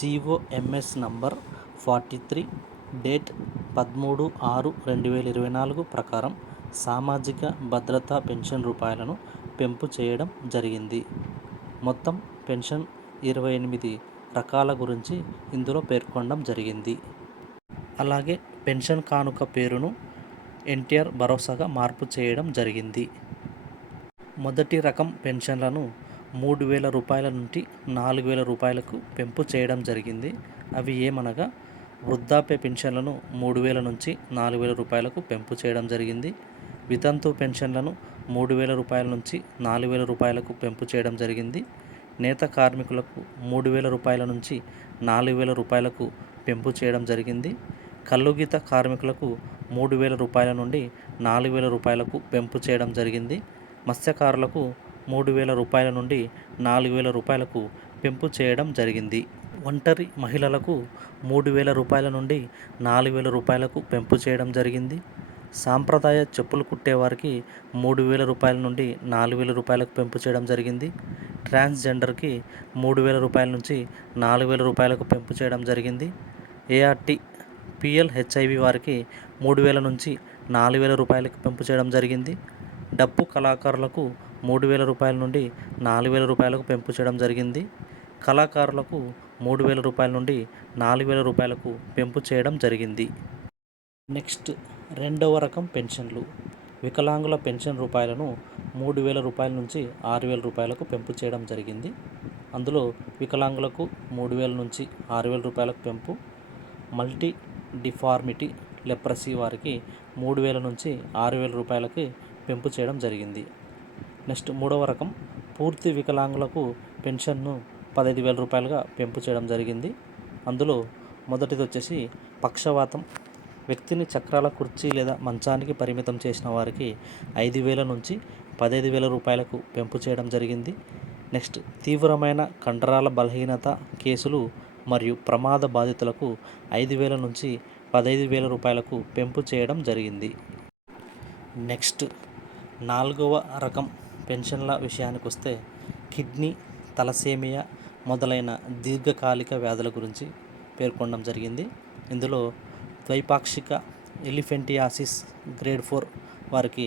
GOMS number 43 date 13/6/2024 ప్రకారం సామాజిక భద్రతా పెన్షన్ రూపాయలను పెంపు చేయడం జరిగింది. మొత్తం పెన్షన్ 28 రకాల గురించి ఇందులో పేర్కొనడం జరిగింది. అలాగే పెన్షన్ కానుక పేరును ఎన్టీఆర్ భరోసాగా మార్పు చేయడం జరిగింది. మొదటి రకం పెన్షన్లను 3,000 రూపాయల నుండి 4,000 రూపాయలకు పెంపు చేయడం జరిగింది. అవి ఏమనగా వృద్ధాప్య పెన్షన్లను 3,000 నుంచి 4,000 రూపాయలకు పెంపు చేయడం జరిగింది. వితంతు పెన్షన్లను 3,000 రూపాయల నుంచి 4,000 రూపాయలకు పెంపు చేయడం జరిగింది. నేత కార్మికులకు 3,000 రూపాయల నుంచి 4,000 రూపాయలకు పెంపు చేయడం జరిగింది. కల్లుగీత కార్మికులకు 3,000 రూపాయల నుండి 4,000 రూపాయలకు పెంపు చేయడం జరిగింది. మత్స్యకారులకు 3,000 రూపాయల నుండి 4,000 రూపాయలకు పెంపు చేయడం జరిగింది. ఒంటరి మహిళలకు 3,000 రూపాయల నుండి 4,000 రూపాయలకు పెంపు చేయడం జరిగింది. సాంప్రదాయ చెప్పులు కుట్టేవారికి 3,000 రూపాయల నుండి 4,000 రూపాయలకు పెంపు చేయడం జరిగింది. ట్రాన్స్జెండర్కి 3,000 రూపాయల నుంచి 4,000 రూపాయలకు పెంపు చేయడం జరిగింది. ఏఆర్టీ పిఎల్హెచ్ఐవి వారికి 3,000 నుంచి 4,000 రూపాయలకు పెంపు చేయడం జరిగింది. డప్పు కళాకారులకు 3,000 రూపాయల నుండి 4,000 రూపాయలకు పెంపు చేయడం జరిగింది. కళాకారులకు 3,000 రూపాయల నుండి 4,000 రూపాయలకు పెంపు చేయడం జరిగింది. నెక్స్ట్ రెండవ రకం పెన్షన్లు. వికలాంగుల పెన్షన్ రూపాయలను 3,000 రూపాయల నుంచి 6,000 రూపాయలకు పెంపు చేయడం జరిగింది. అందులో వికలాంగులకు 3,000 నుంచి 6,000 రూపాయలకు పెంపు, మల్టీ డిఫార్మిటీ లెప్రసీ వారికి 3,000 నుంచి 6,000 రూపాయలకి పెంపు చేయడం జరిగింది. నెక్స్ట్ మూడవ రకం పూర్తి వికలాంగులకు పెన్షన్ను 15,000 రూపాయలుగా పెంపు చేయడం జరిగింది. అందులో మొదటిది వచ్చేసి పక్షవాతం వ్యక్తిని చక్రాల కుర్చీ లేదా మంచానికి పరిమితం చేసిన వారికి 5,000 నుంచి 15,000 రూపాయలకు పెంపు చేయడం జరిగింది. నెక్స్ట్ తీవ్రమైన కండరాల బలహీనత కేసులు మరియు ప్రమాద బాధితులకు 5,000 నుంచి 15,000 రూపాయలకు పెంపు చేయడం జరిగింది. నెక్స్ట్ నాలుగవ రకం పెన్షన్ల విషయానికి వస్తే కిడ్నీ, తలసేమియా మొదలైన దీర్ఘకాలిక వ్యాధుల గురించి పేర్కొనడం జరిగింది. ఇందులో ద్వైపాక్షిక ఎలిఫెంటియాసిస్ గ్రేడ్ 4 వారికి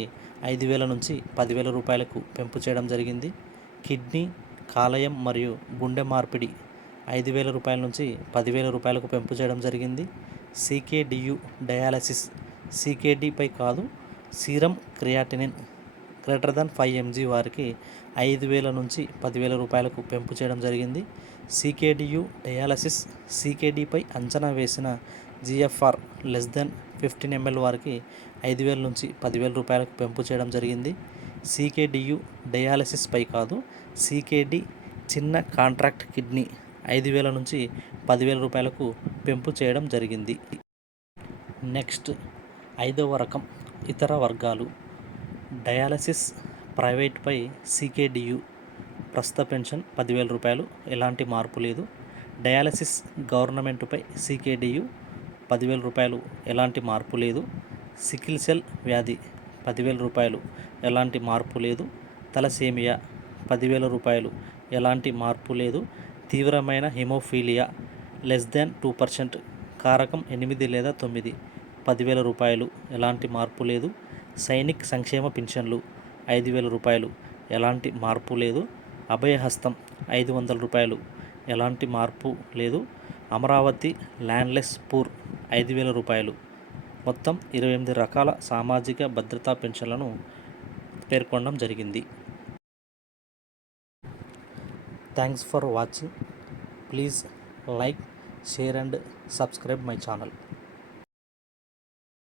5,000 నుంచి 10,000 రూపాయలకు పెంపు చేయడం జరిగింది. కిడ్నీ, కాలేయం మరియు గుండె మార్పిడి 5,000 రూపాయల నుంచి 10,000 రూపాయలకు పెంపు చేయడం జరిగింది. సికేడియు డయాలసిస్ సికేడిపై కాదు సీరం క్రియాటినిన్ >5 mg వారికి 5,000 నుంచి 10,000 రూపాయలకు పెంపు చేయడం జరిగింది. సికేడియు డయాలసిస్ సికేడిపై అంచనా వేసిన GFR <15 ml వారికి 5,000 నుంచి 10,000 రూపాయలకు పెంపు చేయడం జరిగింది. సికేడియు డయాలసిస్ పై కాదు సికేడి చిన్న కాంట్రాక్ట్ కిడ్నీ 5,000 నుంచి 10,000 రూపాయలకు పెంపు చేయడం జరిగింది. నెక్స్ట్ ఐదవ రకం ఇతర వర్గాలు. డయాలసిస్ ప్రైవేట్పై సికేడియు ప్రస్తుత పెన్షన్ 10,000 రూపాయలు, ఎలాంటి మార్పు లేదు. డయాలసిస్ గవర్నమెంటుపై సికేడియు 10,000 రూపాయలు, ఎలాంటి మార్పు లేదు. సికిల్ సెల్ వ్యాధి 10,000 రూపాయలు, ఎలాంటి మార్పు లేదు. తలసేమియా 10,000 రూపాయలు, ఎలాంటి మార్పు లేదు. తీవ్రమైన హిమోఫీలియా <2% కారకం 8 లేదా 9 10,000 రూపాయలు, ఎలాంటి మార్పు లేదు. సైనిక్ సంక్షేమ పింఛన్లు 5,000 రూపాయలు, ఎలాంటి మార్పు లేదు. అభయహస్తం 500 రూపాయలు, ఎలాంటి మార్పు లేదు. అమరావతి ల్యాండ్లెస్ పూర్ 5,000 రూపాయలు. మొత్తం 28 రకాల సామాజిక భద్రతా పెన్షన్లను పేర్కొనడం జరిగింది. Thanks for watching. Please like, share and subscribe my channel.